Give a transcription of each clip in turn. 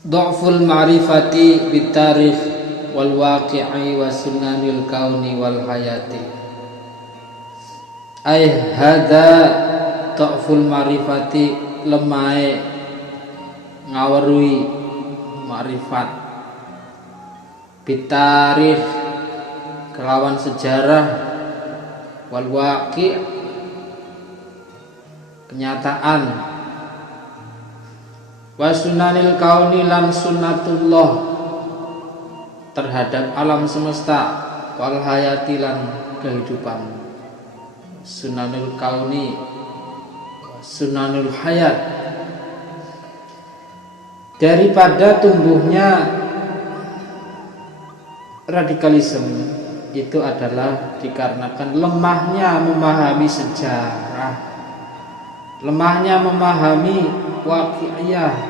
Dha'ful ma'rifati bitarikh wal waqi'i wa sunanil kauni wal hayati. Ai hada dha'ful ma'rifati, lemahe ngawerui ma'rifat, bitarikh kelawan sejarah, wal waqi' kenyataan, wa sunanil kauni lan sunnatullah terhadap alam semesta, wal hayati lan kehidupan. Sunanul kauni, sunanul hayat, daripada tumbuhnya radikalisme itu adalah dikarenakan lemahnya memahami sejarah, lemahnya memahami waqi'iyah.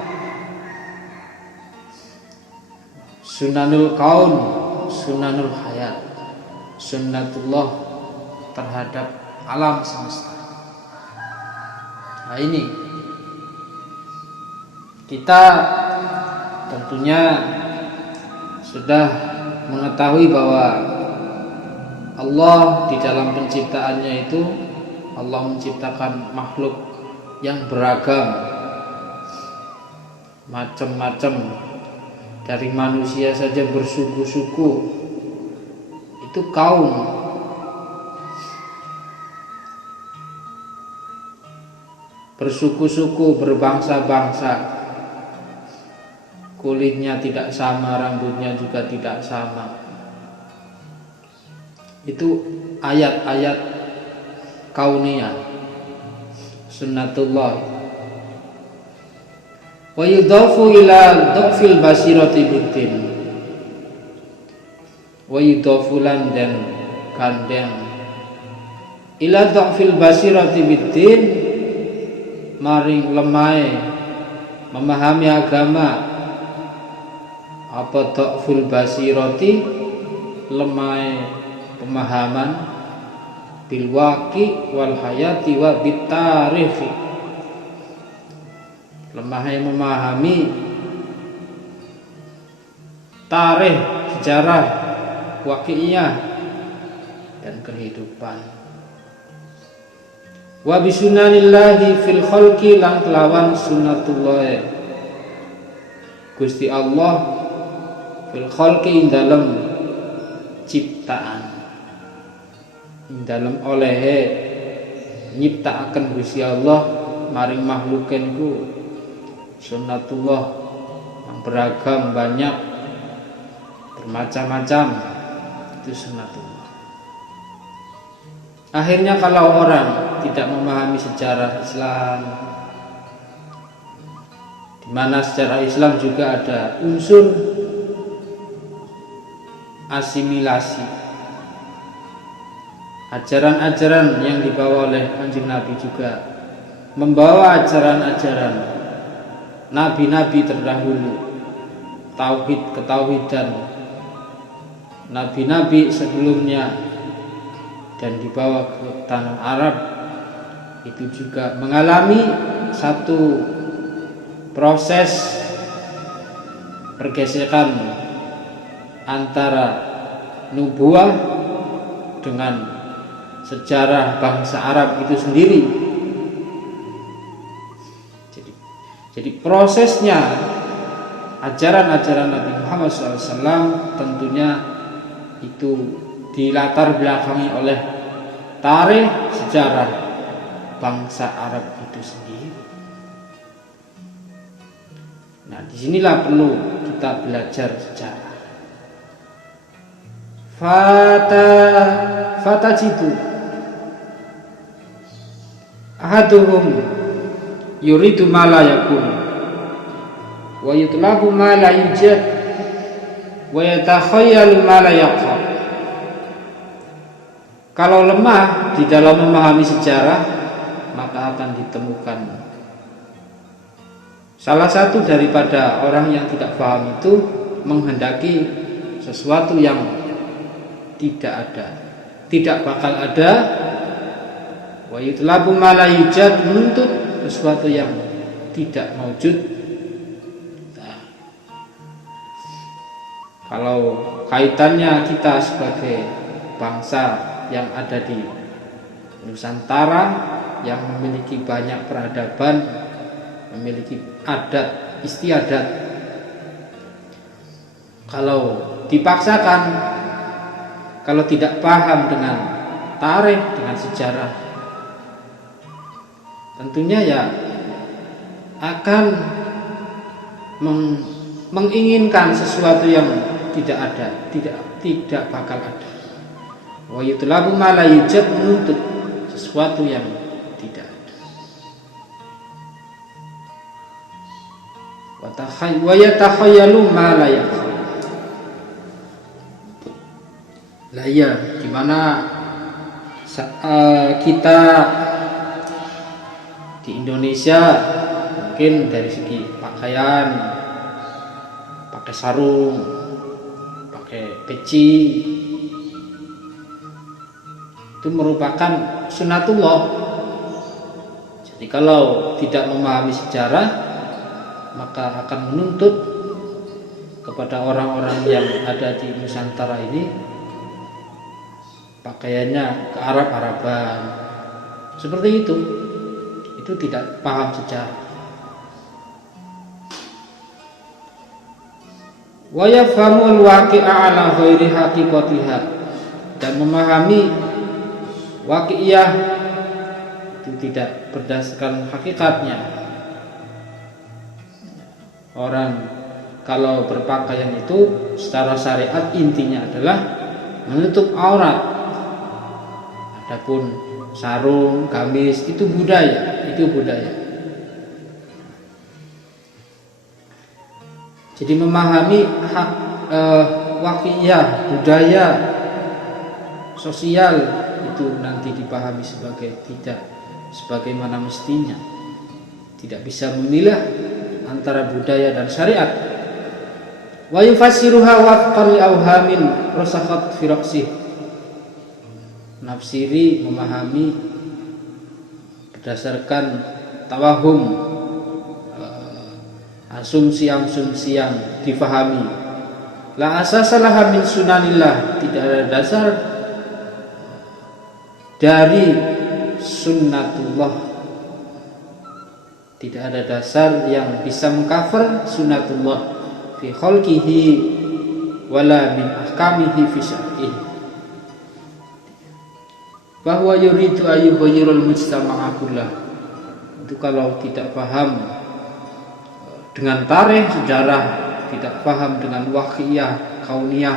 Sunanul kaun, sunanul hayat, sunnatullah terhadap alam semesta. Nah ini kita tentunya sudah mengetahui bahwa Allah di dalam penciptaannya itu Allah menciptakan makhluk yang beragam, macam-macam. Dari manusia saja bersuku-suku, itu kaum. Bersuku-suku, berbangsa-bangsa, kulitnya tidak sama, rambutnya juga tidak sama. Itu ayat-ayat kauniyah, sunnatullah. Wa yudhafu ila dhafil basirati biddin, wa yudhafu lan dan kandeng ila dhafil basirati biddin, maring lemai memahami agama. Apa dhaful basirati? Lemai pemahaman, bil waqi wal hayati wa bitarikhi, lemahnya memahami tarikh, sejarah, waqi'iyah dan kehidupan. Wa bisunanillahi fil khalqi, lan kelawan sunnatullah Gusti Allah fil khalqi, dalam ciptaan, dalam olehe nyiptaaken Gusti Allah maring makhluken ku sunnatullah yang beragam, banyak, bermacam-macam. Itu sunnatullah. Akhirnya kalau orang tidak memahami sejarah Islam, di mana sejarah Islam juga ada unsur asimilasi, ajaran-ajaran yang dibawa oleh Kanjeng Nabi juga membawa ajaran-ajaran nabi-nabi terdahulu, tauhid, ketauhidan nabi-nabi sebelumnya, dan dibawa ke tanah Arab. Itu juga mengalami satu proses pergesekan antara nubuah dengan sejarah bangsa Arab itu sendiri. Jadi prosesnya ajaran-ajaran Nabi Muhammad SAW tentunya itu dilatar belakangi oleh tarikh, sejarah bangsa Arab itu sendiri. Nah, disinilah perlu kita belajar sejarah. Fatajidu ahaduhum yuridu ma la yakun wa yutlabu ma la yujad wa yatakhayyalu ma la yaqa. Kalau lemah di dalam memahami sejarah, maka akan ditemukan salah satu daripada orang yang tidak paham itu menghendaki sesuatu yang tidak ada, tidak bakal ada. Wa yutlabu ma la yujad, menuntut sesuatu yang tidak maujud. Nah, Kalau kaitannya kita sebagai bangsa yang ada di Nusantara, yang memiliki banyak peradaban, memiliki adat istiadat, kalau dipaksakan, kalau tidak paham dengan tarikh, dengan sejarah, tentunya ya akan menginginkan sesuatu yang tidak ada, tidak bakal ada. Wa yutlabu ma la yujad, menuntut sesuatu yang tidak ada. Wa yatakhayyalu ma la yakhayal. Lah iya, gimana kita di Indonesia mungkin dari segi pakaian, pakai sarung, pakai peci, itu merupakan sunatullah. Jadi kalau tidak memahami sejarah, maka akan menuntut kepada orang-orang yang ada di Nusantara ini pakaiannya ke Arab-Araban, seperti itu tidak paham sejarah. Wa yafhamul waqi'a ala ghairi haqiqatiha, dan memahami waqi'iyah itu tidak berdasarkan hakikatnya. Orang kalau berpakaian itu secara syariat intinya adalah menutup aurat. Adapun sarung, gamis itu budaya, Jadi memahami hak waqi'iyah, budaya, sosial itu nanti dipahami tidak sebagaimana mestinya. Tidak bisa memilah antara budaya dan syariat. Wa yufassiruha wafqan li awhamin rasakhat fi ra'sih. Nafsiri, memahami berdasarkan tawahum, asumsi-asumsi yang difahami. La asasalah min sunanillah, tidak ada dasar dari sunnatullah, tidak ada dasar yang bisa mengcover sunnatullah fi khalqihi wala min ahkamihi fi syar'ihi. Bahwa yuridu ayyughayyirul mujtama'a kullah, itu kalau tidak paham dengan tarikh sejarah, tidak paham dengan waqi'iyah kauniyah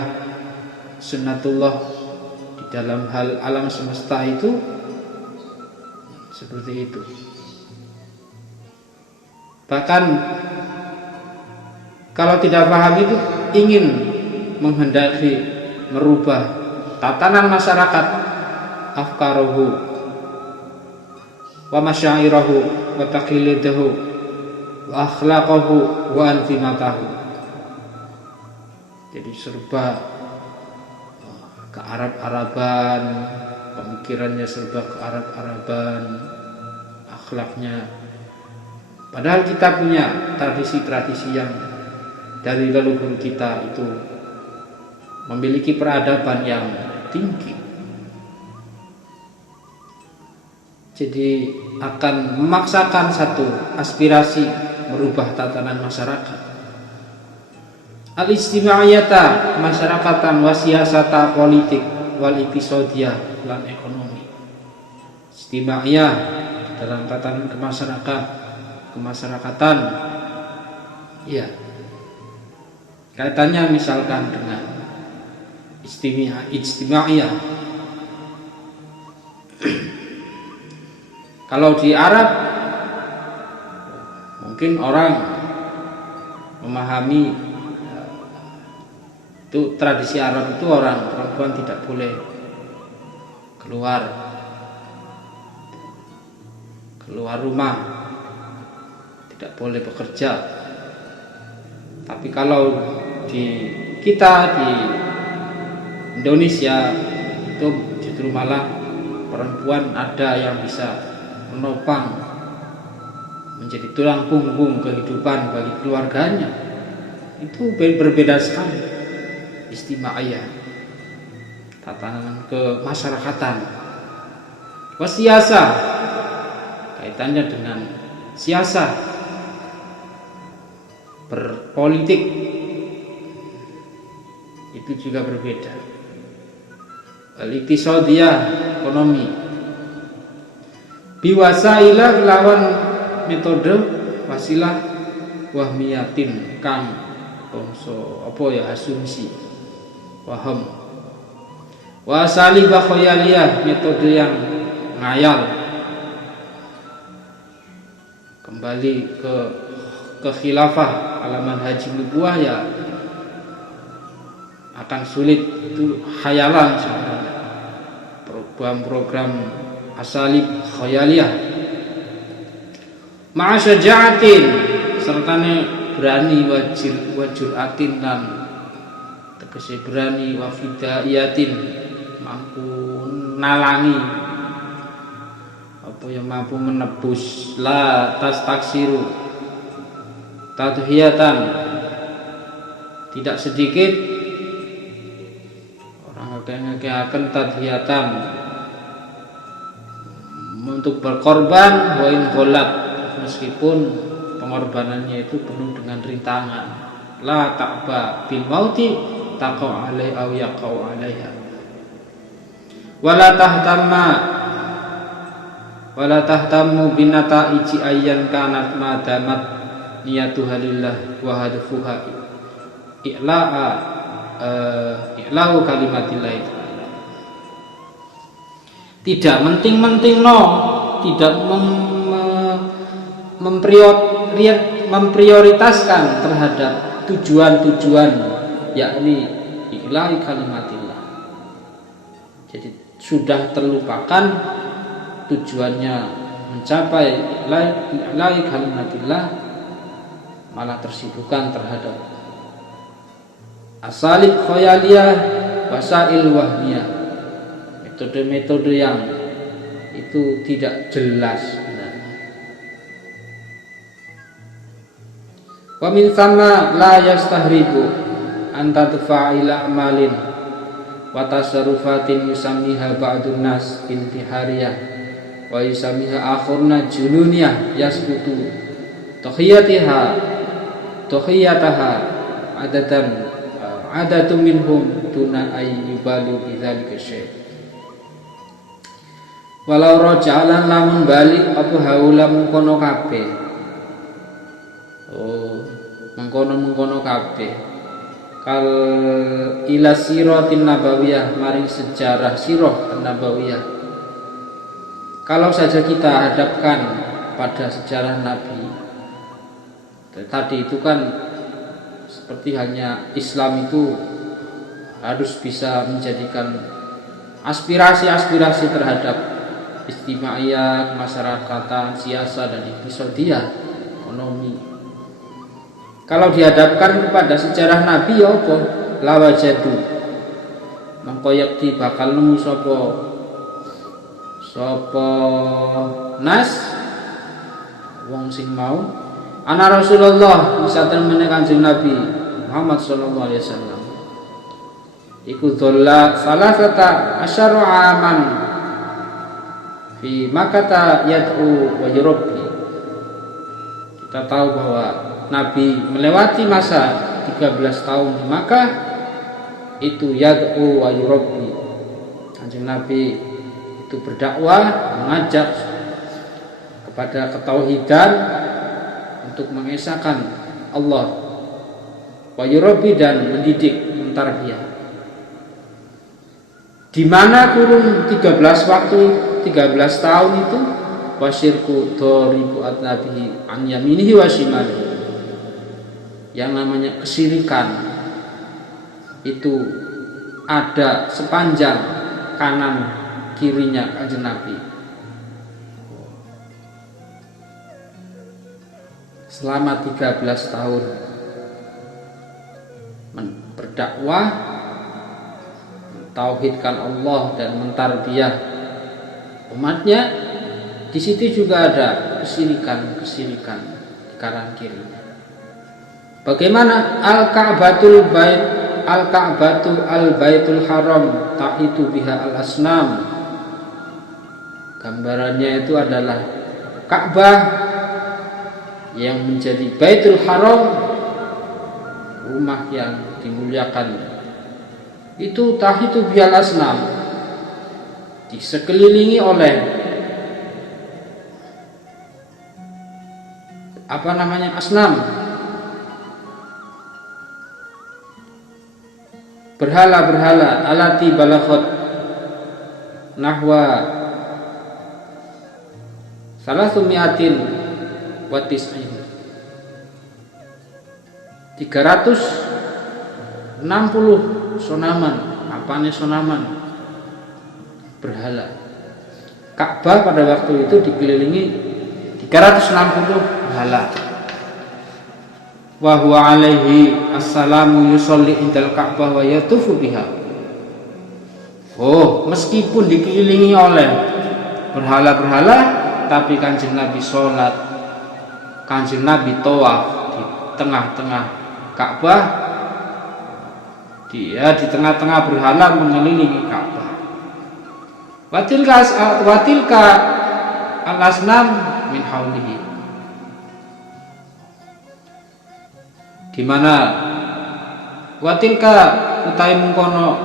sunnatullah di dalam hal alam semesta itu seperti itu. Bahkan kalau tidak paham itu ingin menghendaki merubah tatanan masyarakat, afkaruhu wa masyairahu wa taqlidahu wa akhlaqahu wa antimatahu. Jadi serba ke Arab-Araban, pemikirannya serba ke Arab-Araban, akhlaknya. Padahal kita punya tradisi-tradisi yang dari leluhur kita itu memiliki peradaban yang tinggi. Jadi akan memaksakan satu aspirasi merubah tatanan masyarakat. Al-istima'iyata masyarakatan wa siyasata politik wal iktisodiyah lan ekonomi. Istima'iyah dalam tatanan kemasyarakatan, ya, kaitannya misalkan dengan istima'iyah. Kalau di Arab mungkin orang memahami itu tradisi Arab itu orang perempuan tidak boleh keluar rumah, tidak boleh bekerja. Tapi kalau di kita di Indonesia itu justru malah perempuan ada yang bisa menopang, menjadi tulang punggung kehidupan bagi keluarganya. Itu berbeda sekali. istimaiyah, tatanan kemasyarakatan. Wasiasa, kaitannya dengan siasa, berpolitik, itu juga berbeda. Al-iqtisadiyah, ekonomi. Biwasailah lawan metode wasilah wahmiyatin kang bangsa apa ya, asumsi, waham. Wasalibah khayaliyah, metode yang ngayal, kembali ke khilafah alaman haji nubuah ya akan sulit, itu khayalan sebenarnya. Program asalib khayaliyah. Ma'a syaja'atin, sertane berani, wajuratin lan tegese berani, wafidaiyatin mampu nalangi, apa yang mampu menebus, la tas taksiru tadhiyatan, tidak sedikit orang akan tadhiyatan untuk berkorban, wain golat, meskipun pengorbanannya itu penuh dengan rintangan. La ta'ba bil mauti taqau alai aw yaqau alaiha. Wala tahtammu binata'iji ayyan kanat madamat niyatuha lillah wa hadfuha i'la'u kalimatillah. Tidak menting-mentingno, tidak memprioritaskan terhadap tujuan-tujuan, yakni i'la'i kalimatillah. Jadi sudah terlupakan tujuannya mencapai i'la'i kalimatillah, malah tersibukkan terhadap asalib khayaliyah, wasail wahmiyah, metode-metode yang itu tidak jelas sebenarnya. Wa min thamma la yastahribu anta tufa'ila amalin wa tasarrufatin yusammiha ba'dun nas intihariyah wa yusammiha akhurna jununiyah yaskutu tahiyataha adatu minhum tuna ayyubalu bidzalika syai'. Walau raja'alan lamun balik apa haula mengkono kabeh. Mengkono kabeh. Kal ila siratin nabawiyah, maring sejarah sirah nabawiyah. Kalau saja kita hadapkan pada sejarah Nabi, tadi itu kan seperti hanya Islam itu harus bisa menjadikan aspirasi-aspirasi terhadap istimaiyah, kemasyarakatan, siasa, dan episodiyah, ekonomi. Kalau dihadapkan kepada sejarah Nabi ya apa? Lawajadu mengkoyakti bakal nemu sopo nas wong sing mau ana Rasulullah misalkan Kanjeng Nabi Muhammad sallallahu alaihi wasallam iku dhalla salasata asyara aman fi Makkah yad'u wa yurabbi. Kita tahu bahwa Nabi melewati masa 13 tahun di Makkah itu yad'u wa yurabbi. Kanjeng Nabi itu berdakwah, mengajak kepada ketauhidan, untuk mengesahkan Allah, wa yurabbi, dan mendidik, mentarbiyah. Di mana kurun 13 tahun itu wasyirku dharibu atnabihi an yaminihi wa shimalihi. Yang namanya kesyirikan itu ada sepanjang kanan kirinya Kanjeng Nabi. Selama 13 tahun berdakwah, mentauhidkan Allah dan mentarbiyah umatnya. Di situ juga ada kesyirikan di kanan kirinya. Bagaimana Al-Ka'batul Bait al-Ka'batu al-Baitul Haram tahitu biha al-asnam. Gambarannya itu adalah Ka'bah yang menjadi Baitul Haram, rumah yang dimuliakan. Itu tahitu biha al-asnam, disekelilingi oleh asnam, berhala-berhala, alati balaghot nahwa salasumiatin wa tis'in, 360 sonaman. Apanya sonaman? Berhala. Ka'bah pada waktu itu dikelilingi 360 berhala. Wa huwa alaihi assalamu yusolli indal Ka'bah wa yatufu biha. Oh, meskipun dikelilingi oleh berhala-berhala, tapi Kanjeng Nabi sholat, Kanjeng Nabi tawaf di tengah-tengah Ka'bah. Dia di tengah-tengah berhala mengelilingi Ka'bah. Watilka al-asnam min haulihi, di mana watilka utai mengkono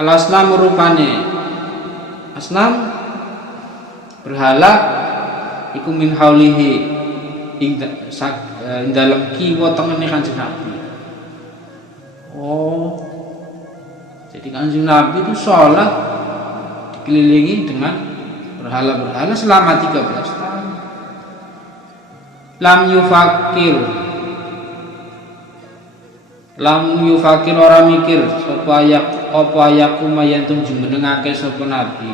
al-asnam rupane asnam berhala iku min haulihi ing dalam kiwa tengene Kanjeng Nabi. Oh, jadi Kanjeng Nabi itu sholat dikelilingi dengan berhala-berhala selama 13 tahun. Lam yufakir orang mikir apa ayakuma yantum jumenengake sapa Nabi.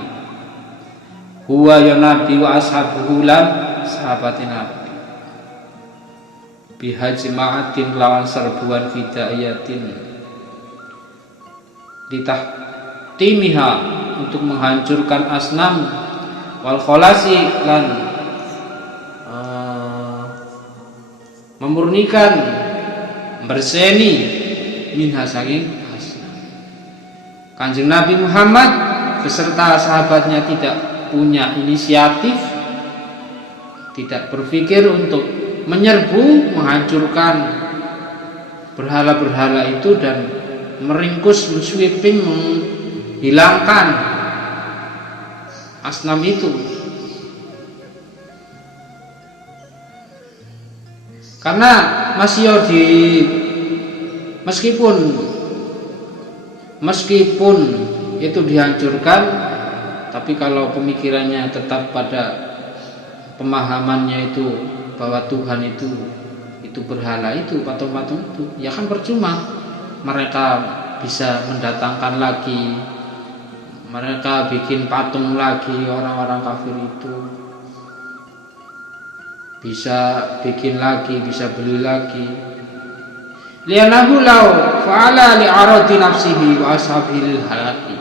Huwa ya Nabi wa ashabuhu lan sahabatin Nabi. Bihaji ma'atin lawan serbuan fidayatin ditimiha untuk menghancurkan asnam wal kholasi lan memurnikan berseni minha saking asnam. Kanjeng Nabi Muhammad beserta sahabatnya tidak punya inisiatif, tidak berpikir untuk menyerbu, menghancurkan berhala-berhala itu dan meringkus, mensweeping, menghilangkan asnam itu. Karena masih meskipun itu dihancurkan, tapi kalau pemikirannya tetap pada pemahamannya itu bahwa Tuhan itu berhala, itu patung-patung itu, ya kan percuma. Mereka bisa mendatangkan lagi, mereka bikin patung lagi, orang-orang kafir itu bisa bikin lagi, bisa beli lagi. Lianahu law fa'ala li'aradi nafsihi wa ashabil halaki.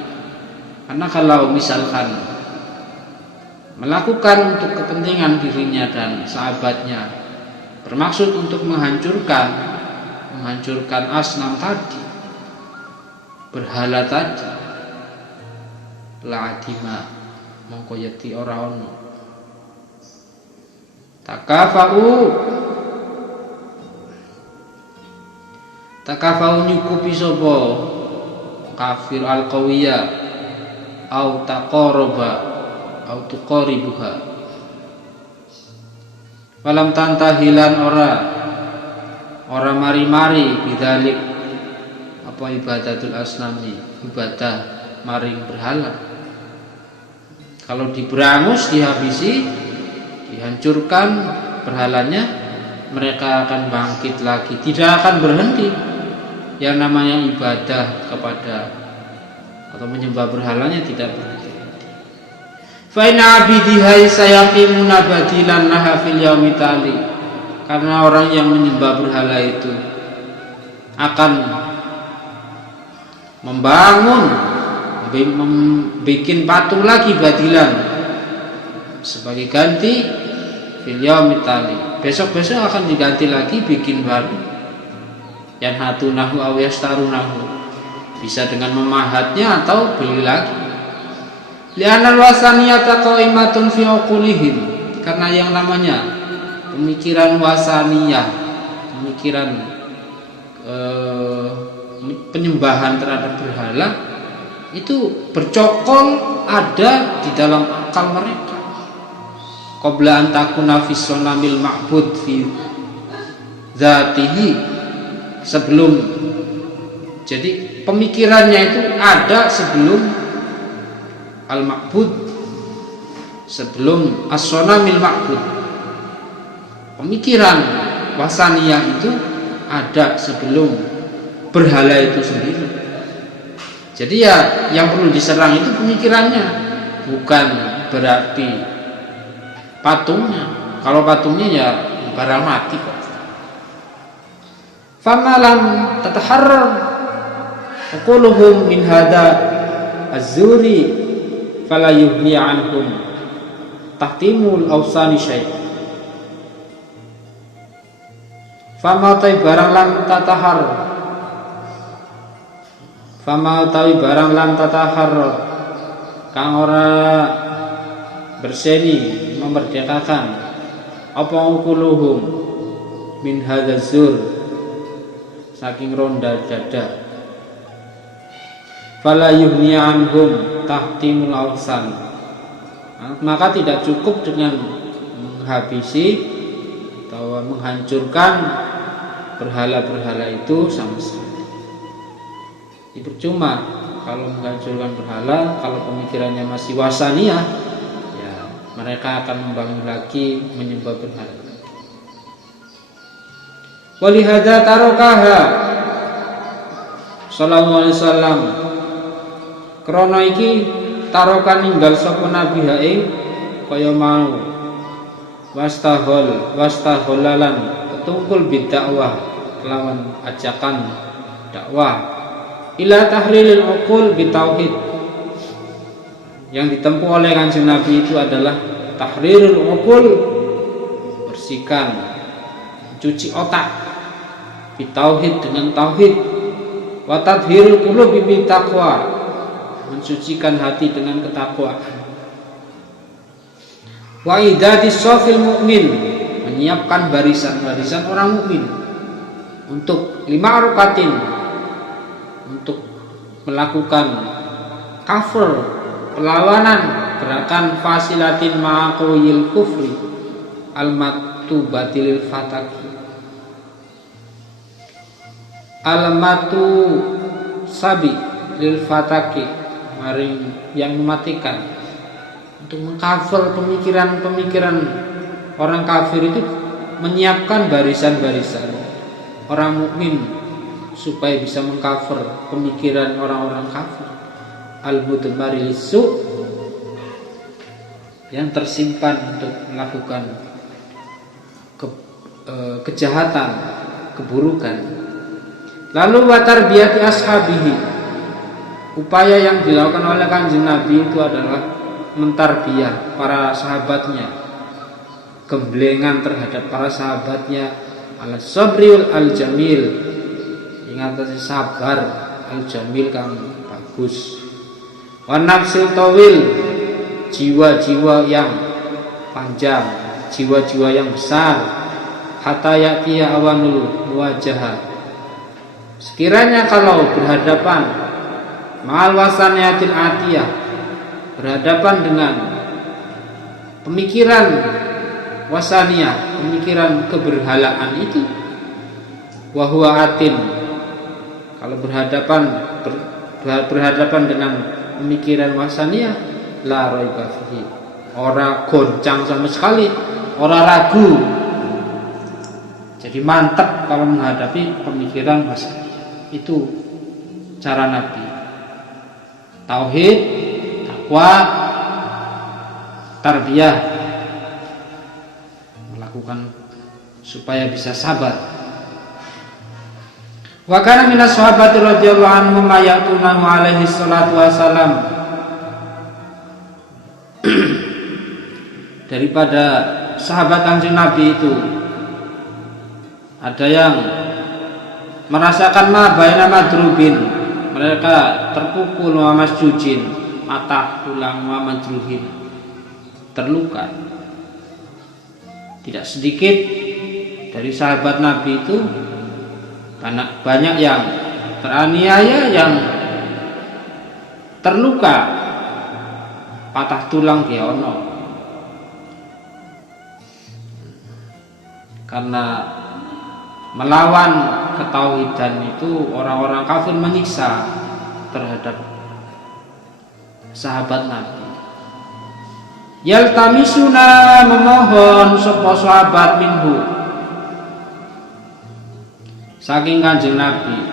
Karena kalau misalkan melakukan untuk kepentingan dirinya dan sahabatnya, bermaksud untuk menghancurkan asnam tadi, berhala tadi, la'adima mongko yati ora ono takafau nyukupi sapa kafir al-qawiyya au taqaraba au tuqaribuha walam tantahilan ora mari-mari bidzalik apa ibadatul asnami, ibadah maring berhala. Kalau diberangus, dihabisi, dihancurkan berhalanya, mereka akan bangkit lagi, tidak akan berhenti. Yang namanya ibadah kepada atau menyembah berhalanya tidak berhenti. Fa inna abidihai sayaqimuna badilan laha fil yaumi tali. Karena orang yang menyembah berhala itu akan membangun, membuat patung lagi badilan sebagai ganti fil yaumi tali besok-besok akan diganti lagi, bikin baru. Yang hatunahu aw yastarunahu, bisa dengan memahatnya atau beli lagi. Li'anal wasaniyata qa'imatun fi uqulihim, karena yang namanya pemikiran wasaniyah, pemikiran penyembahan terhadap berhala itu bercokol ada di dalam akal mereka. Qabla an takuna fi sonamil ma'bud fi zatihi, sebelum, jadi pemikirannya itu ada sebelum al-ma'bud, sebelum as-sonamil ma'bud. Pemikiran wasaniyah itu ada sebelum berhala itu sendiri. Jadi ya yang perlu diserang itu pemikirannya, bukan berarti patungnya. Kalau patungnya ya barang mati kok. Famalam tataharrar uquluhum min hada az-zuri fala yughni anhum tahtimul awsani syai'. Fama ta'i barang lam tatahar, fama ta'i barang lam tatahar, kang ora berseri memerdekakan apa ukuluhum min hadzal zur, saking ronda dada. Fala yughni anhum tahtimul awsan, maka tidak cukup dengan menghabisi atau menghancurkan berhala-berhala itu sama sekali. Itu percuma kalau menghancurkan berhala, kalau pemikirannya masih wasaniyah, ya mereka akan membangun lagi, menyembah berhala. Walihada tarokaha sallallahu alaihi wasallam, krana iki tarokan ninggal sapa nabi hae kaya mau wastaholalan ketungkul bidakwah lawan ajakan dakwah ila tahrilil uqul bitauhid. Yang ditempuh oleh Kanjeng Nabi itu adalah tahrirul uqul, bersihkan, cuci otak, bitauhid dengan tauhid, wa tadhhirul qulubi bitaqwa, mensucikan hati dengan ketakwaan, wa idadis safil mu'min, menyiapkan barisan-barisan orang mukmin untuk lima rukatin, untuk melakukan kafir, perlawanan, gerakan fasilatin ma'aquyil kufri al-matu batilil fataki, al-matu sabi lil fataki, maring yang mematikan, untuk mengkafir pemikiran-pemikiran orang kafir itu, menyiapkan barisan-barisan orang mukmin supaya bisa mengkafir pemikiran orang-orang kafir. Al-mudmari lisu, yang tersimpan untuk melakukan kejahatan, keburukan. Lalu watarbiyati ashabihi, upaya yang dilakukan oleh Kanjeng Nabi itu adalah mentarbiyah para sahabatnya, gemblengan terhadap para sahabatnya, ala sabriul al-jamil, ingatasi sabar al-jamil kang bagus, wa nafsil tawil, jiwa-jiwa yang panjang, jiwa-jiwa yang besar, hatta ya'tiya awanul muwajahah, sekiranya kalau berhadapan ma'al wasaniyatil atiyah, berhadapan dengan pemikiran wasaniyah, pemikiran keberhalaan itu, wa huwa atin, kalau berhadapan dengan pemikiran wasaniyah, la raiba fihi, ora goncang sama sekali, ora ragu. Jadi mantap kalau menghadapi pemikiran wasaniyah. Itu cara Nabi. Tauhid, takwa, tarbiyah, melakukan supaya bisa sabar. Wa kana minas sahabati radhiyallahu anhum ayatunahu alaihi salatu wasalam, daripada sahabat Kanjeng Nabi itu Ada yang merasakan ma baina madrubin, mereka terpukul wa masjujin, patah tulang wa madruhin, terluka. Tidak sedikit dari sahabat Nabi itu banyak yang teraniaya, yang terluka, patah tulang dia ono. Karena melawan ketauhidan itu orang-orang kafir menyiksa terhadap sahabat Nabi. Yaltamisuna, memohon sapa sahabat minhu saking Kanjeng Nabi,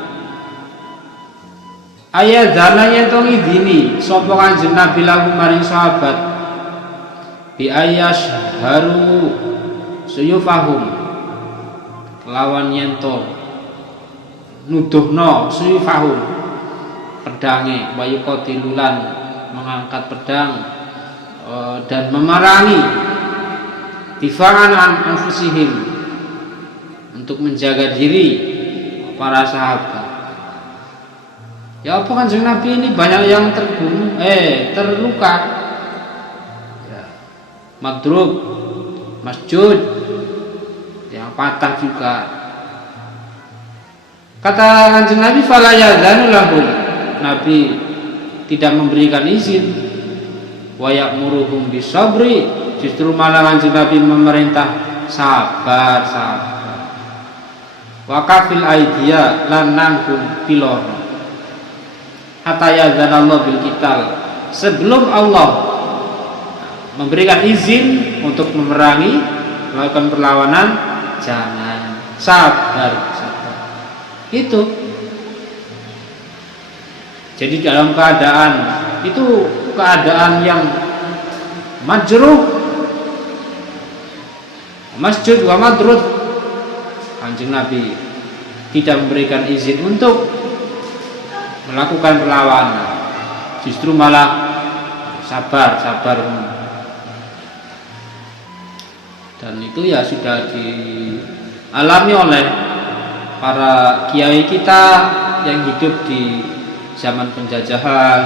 ayadzana yen to ngidini sapa Kanjeng Nabi lahu maring sahabat bi haru suyufahum, kelawan yen to nuduhno suyufahum pedange, wayu qatilulan mengangkat pedang dan memerangi difa'an an anfusihim, untuk menjaga diri para sahabat. Ya apa Kanjeng Nabi ini banyak yang terbunuh, terluka, ya, madrub, masjud, yang patah juga. Kata Kanjeng Nabi fala yadzanu lahum, Nabi tidak memberikan izin. Wa ya'muruhum bisabri, justru malah Kanjeng Nabi memerintah sabar. Wa kafil aidiya lan nanggung pilor hatta yadzanallahu bil qital, sebelum Allah memberikan izin untuk memerangi, melakukan perlawanan, jangan, sabar. Itu. Jadi dalam keadaan itu, keadaan yang majruh, masjud wa madrud, Kanjeng Nabi tidak memberikan izin untuk melakukan perlawanan, justru malah sabar. Dan itu ya sudah dialami oleh para kiai kita yang hidup di zaman penjajahan,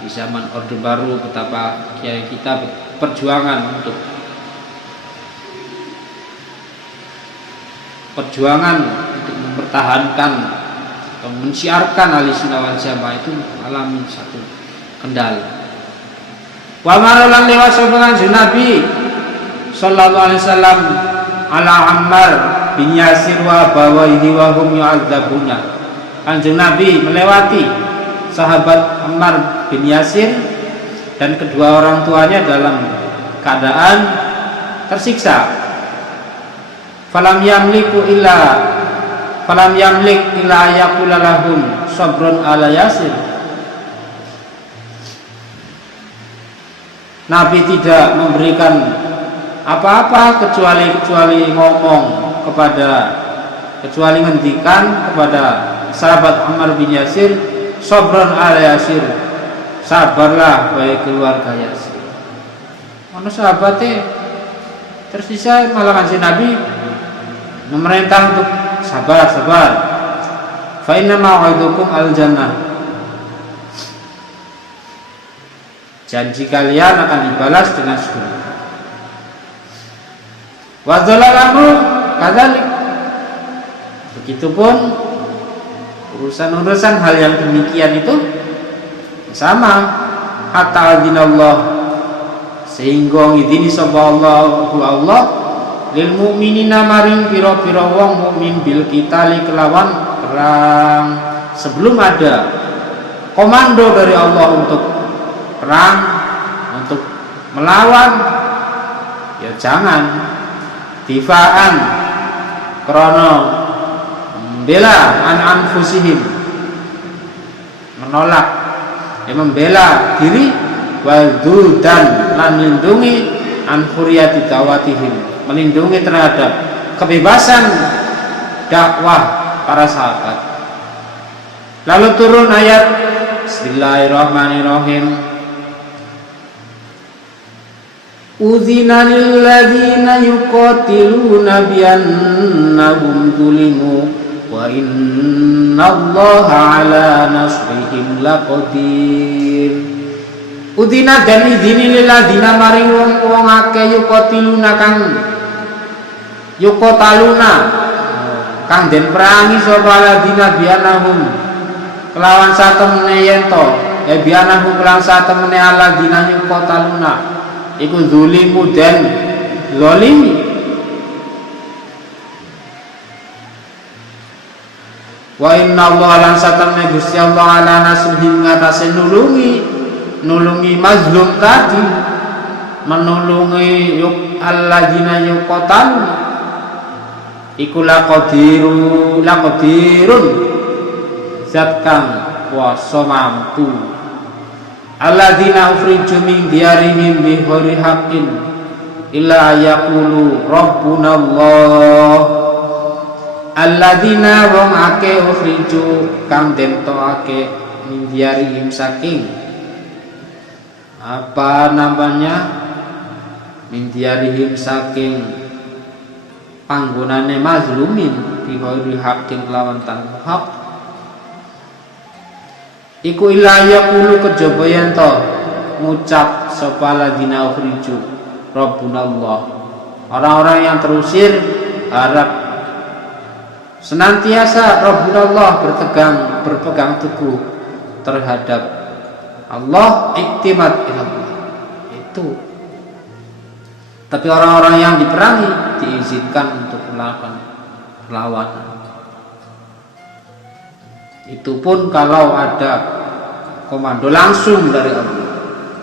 di zaman Orde Baru, betapa kiai kita perjuangan untuk mempertahankan atau mensiarkan Ahlussunnah wal Jamaah, itu alami satu kendala. Wa maralan lewat sopangan Nabi sallallahu alaihi wasallam ala Ammar bin Yasir wa bawaihi wa hum yu'adzabuna. Kanjeng Nabi melewati sahabat Ammar bin Yasir dan kedua orang tuanya dalam keadaan tersiksa. Falam yamlik illa yaqula lahum sabrun ala Yasir. Nabi tidak memberikan apa-apa kecuali ngomong kecuali ngendikan kepada sahabat Ammar bin Yasir, sabrun ala Yasir, sabarlah bagi keluarga Yasir. Mana sahabatnya tersisa, malah Kanjeng Nabi memerintah untuk sabar. Fa inna mau'idukum al-jannah, janji kalian akan dibalas dengan surga. Wa dzalamu kadzalik, begitupun urusan hal yang demikian itu sama, hatta adzinallah, sehingga ngidini sapa Allah lil mukminina maring pira-pira wong mukmin bil qitali kelawan perang. Sebelum ada komando dari Allah untuk perang, untuk melawan, ya jangan difa'an krana membela anfusihim, menolak, ya membela diri, wadudan lan melindungi anfuriyati dawatihim, melindungi terhadap kebebasan dakwah para sahabat. Lalu turun ayat Bismillahirrahmanirrahim. Udzina lil ladzina yuqatiluna bi annahum zulimu wa innallaha ala nasrihim laqadir. Udzina dan izini lil ladzina maring wong akeh yuqatiluna kang den perangi sapa ladzina bi annahum kelawan satemene yento bi annahum kelawan satemene alladzina yuqataluna iku zulimu dan zalimi. Wa inna Allah lan satamne Gusti Allah ala nasrihim ngatasi nulungi mazlum tadi, menulungi alladzina yuqatal iku laqadirun zat kang kuasa mampu. Alladzina ukhriju min diyarihim bi ghairi haqqin illa yaqulu rabbuna Allah. Alladzina wong akeh ukhriju kang den tokake min diyarihim saking apa namanya min diyarihim saking panggonane mazlumin bi ghairi haqqin lawan tanpa hak iku illa yaqulu kejaba yen to ngucap sapa ladina ukhriju rabbuna Allah. Orang-orang yang terusir harap senantiasa rabbuna Allah berpegang teguh terhadap Allah, iktimat ilallah itu. Tapi orang-orang yang diperangi diizinkan untuk melakukan perlawanan. Itu pun kalau ada komando langsung dari Allah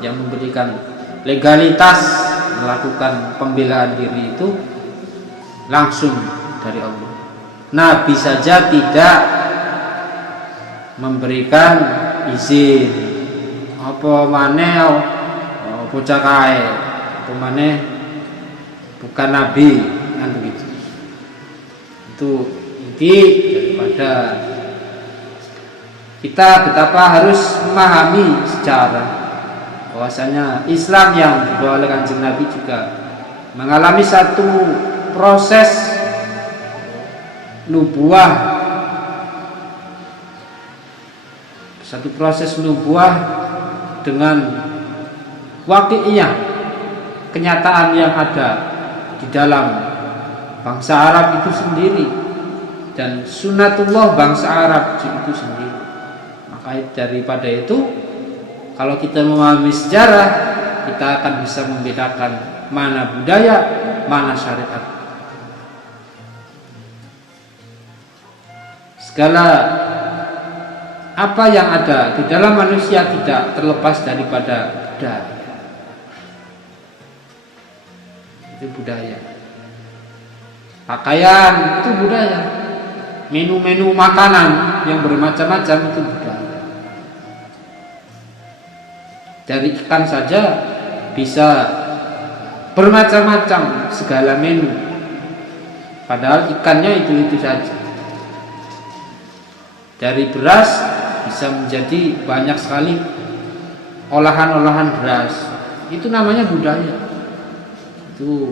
yang memberikan legalitas melakukan pembelaan diri itu langsung dari Allah. Nabi saja tidak memberikan izin. Apa maneh bocah kae, apa maneh bukan nabi kan begitu. Itu inti daripada kita betapa harus memahami secara bahwasanya Islam yang dibawa oleh Kanjeng Nabi juga mengalami satu proses nubuah, dengan waqi'iyah, kenyataan yang ada di dalam bangsa Arab itu sendiri dan sunatullah bangsa Arab itu sendiri. Daripada itu, kalau kita memahami sejarah, kita akan bisa membedakan mana budaya, mana syariat. Segala apa yang ada di dalam manusia tidak terlepas daripada budaya. Itu budaya. Pakaian itu budaya. Menu-menu makanan yang bermacam-macam itu budaya. Dari ikan saja bisa bermacam-macam segala menu, padahal ikannya itu saja. Dari beras bisa menjadi banyak sekali olahan-olahan beras, itu namanya budaya. Itu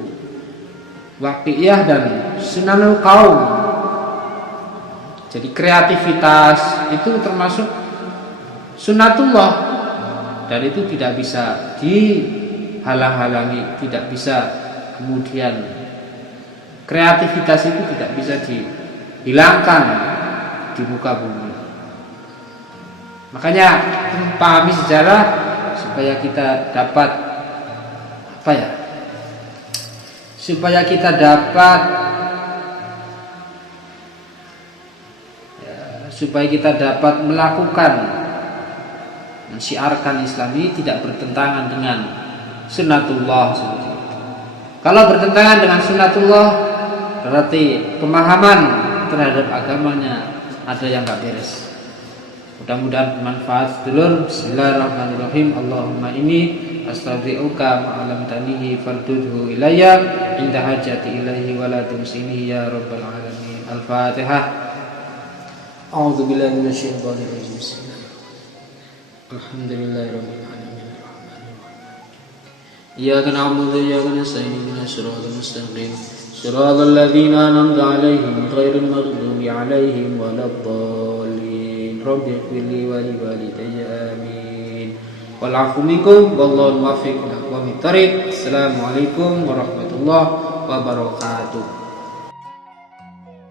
waqi'iyah dan sunanul kaum. Jadi kreativitas itu termasuk sunatullah. Dan itu tidak bisa dihalang-halangi, tidak bisa kemudian kreativitas itu tidak bisa dihilangkan di muka bumi. Makanya pahami sejarah supaya kita dapat supaya kita dapat melakukan mensiarkan Islam ini tidak bertentangan dengan sunnatullah. Kalau bertentangan dengan sunnatullah berarti pemahaman terhadap agamanya ada yang gak beres. Mudah-mudahan bermanfaat. Dulur, bismillahirrahmanirrahim. Allahumma inni astaudi'uka ma'alam tanihi fardudhu ilayya inda hajati ilaihi wa la tumsinihi ya rabbal alamin. Al-Fatihah. A'udzu billahi minasyaitonir rajim. Alhamdulillahirabbil alamin. إياك نعبد وإياك نستعين اهدنا الصراط المستقيم صراط الذين أنعمت عليهم غير المغضوب عليهم ولا الضالين رب اغفر لي ولوالدي آمين والعفو منكم والله الموفق إلى أقوم الطريق. Assalamualaikum warahmatullahi wabarakatuh.